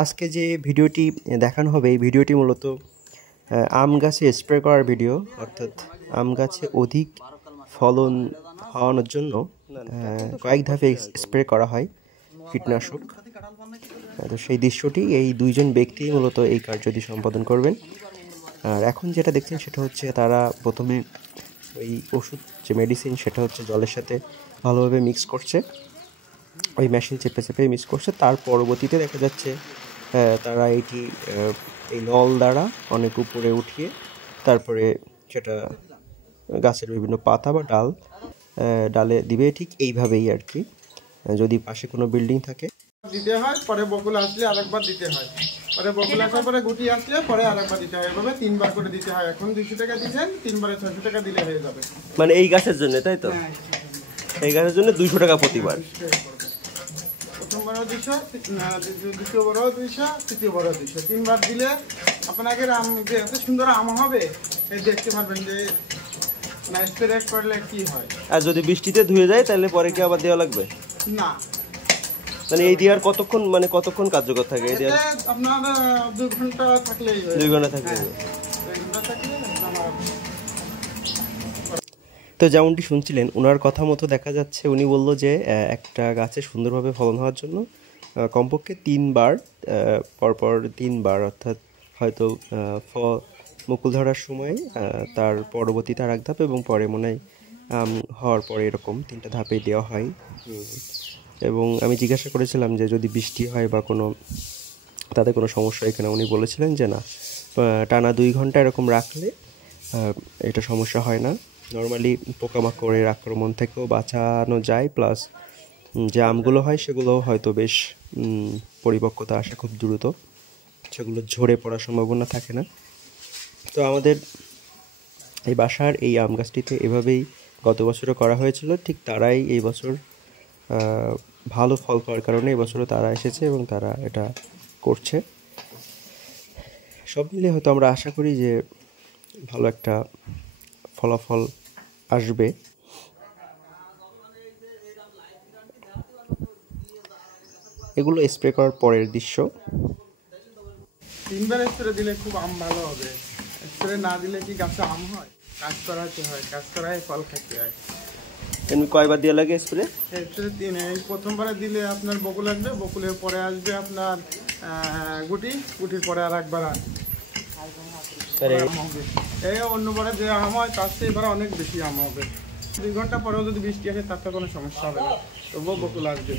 আজকে যে ভিডিওটি দেখানো হবে এই ভিডিওটি মূলত আম গাছে স্প্রে করার ভিডিও, অর্থাৎ আম গাছে অধিক ফলন হওয়ানোর জন্য কয়েক ধাপে স্প্রে করা হয় কীটনাশক। তো সেই দৃশ্যটি এই দুইজন ব্যক্তি মূলত এই কার্যটি সম্পাদন করবেন। আর এখন যেটা দেখছেন সেটা হচ্ছে তারা প্রথমে ওই ওষুধ যে মেডিসিন সেটা হচ্ছে জলের সাথে ভালোভাবে মিক্স করছে, ওই মেশিন চেপে চেপে মিক্স করছে। তার পরবর্তীতে দেখা যাচ্ছে তারা এই নল দ্বারা অনেক উপরে উঠিয়ে তারপরে সেটা গাছের বিভিন্ন পাতা বা ডালে দিবে, ঠিক এইভাবেই আর কি। যদি পাশে কোনো বিল্ডিং থাকে দিতে হয়, পরে বকুল আসলে আরেকবার দিতে হয়, পরে বকুল আসার পরে গুটি আসলে পরে আরেকবার দিতে হয়, এভাবে 3 বার করে দিতে হয়। এখন 200 টাকা দিচ্ছেন, 3 বারে 600 টাকা দিলে হয়ে যাবে। মানে এই গাছের জন্য, তাই তো? এই গাছের জন্য 200 টাকা প্রতিবার। প্রথমবারও 200, দ্বিতীয়বারও 200, তৃতীয়বারও 200। 3 বার দিলে আপনাকে আম যে এত সুন্দর আম হবে এই দেখতে পারবেন যে না স্প্রে করলে কি হয়। আর যদি বৃষ্টিতে ধুয়ে যায় তাহলে পরে কি আবার দেওয়া লাগবে? না, মানে এই দেওয়ার কতক্ষণ কার্যকর থাকে? এই দেওয়ার আপনার 2 ঘন্টা থাকলেই হয়। 2 ঘন্টা থাকলে। 2 ঘন্টা থাকলে তো যেমনটি শুনছিলেন ওনার কথা মতো দেখা যাচ্ছে উনি বলল যে একটা গাছে সুন্দরভাবে ফলন হওয়ার জন্য কমপক্ষে 3 বার পরপর 3 বার, অর্থাৎ হয়তো মুকুল ধরার সময় তার পরবর্তীতে আর এক ধাপ এবং পরে মনে হয় হওয়ার পরে এরকম 3টা ধাপেই দেওয়া হয়। এবং আমি জিজ্ঞাসা করেছিলাম যে যদি বৃষ্টি হয় বা তাতে কোনো সমস্যা হয় কিনা। উনি বলেছিলেন যে না, টানা 2 ঘন্টা এরকম রাখলে এটা সমস্যা হয় না। নর্মালি পোকামাকড়ের আক্রমণ থেকেও বাঁচানো যায়, প্লাস যে আমগুলো হয় সেগুলো হয়তো বেশ পরিপক্কতা আসে খুব দ্রুত, সেগুলো ঝরে পড়ার সম্ভাবনা থাকে না। তো আমাদের এই বাসার এই আম গাছটিতে এভাবেই গত বছরও করা হয়েছিল, ঠিক তারাই এই বছর ভালো ফল পাওয়ার কারণে এবছরও তারা এসেছে এবং তারা এটা করছে। সব মিলিয়ে হয়তো আমরা আশা করি যে ভালো একটা ফলাফল আসবে। এগুলো স্প্রে করার পরের দৃশ্য। 3 বার স্প্রে দিলে খুব আম ভালো হবে। স্প্রে না দিলে কি গাছে আম হয়? কাজ করাতে হয়, কাজ করায় ফল খেতে হয়। এমনি কয়বার দেওয়া লাগে স্প্রে? স্প্রে 3। এই প্রথমবারে দিলে আপনার বকুল আসবে, বকুলের পরে আসবে আপনার গুটির পরে আর একবার এই অন্যবারে যে আম হয় তার চেয়ে এবার অনেক বেশি আম হবে। 2 ঘন্টা পরেও যদি বৃষ্টি আসে তাতে কোনো সমস্যা হবে না, তবুও বকুল আসবে।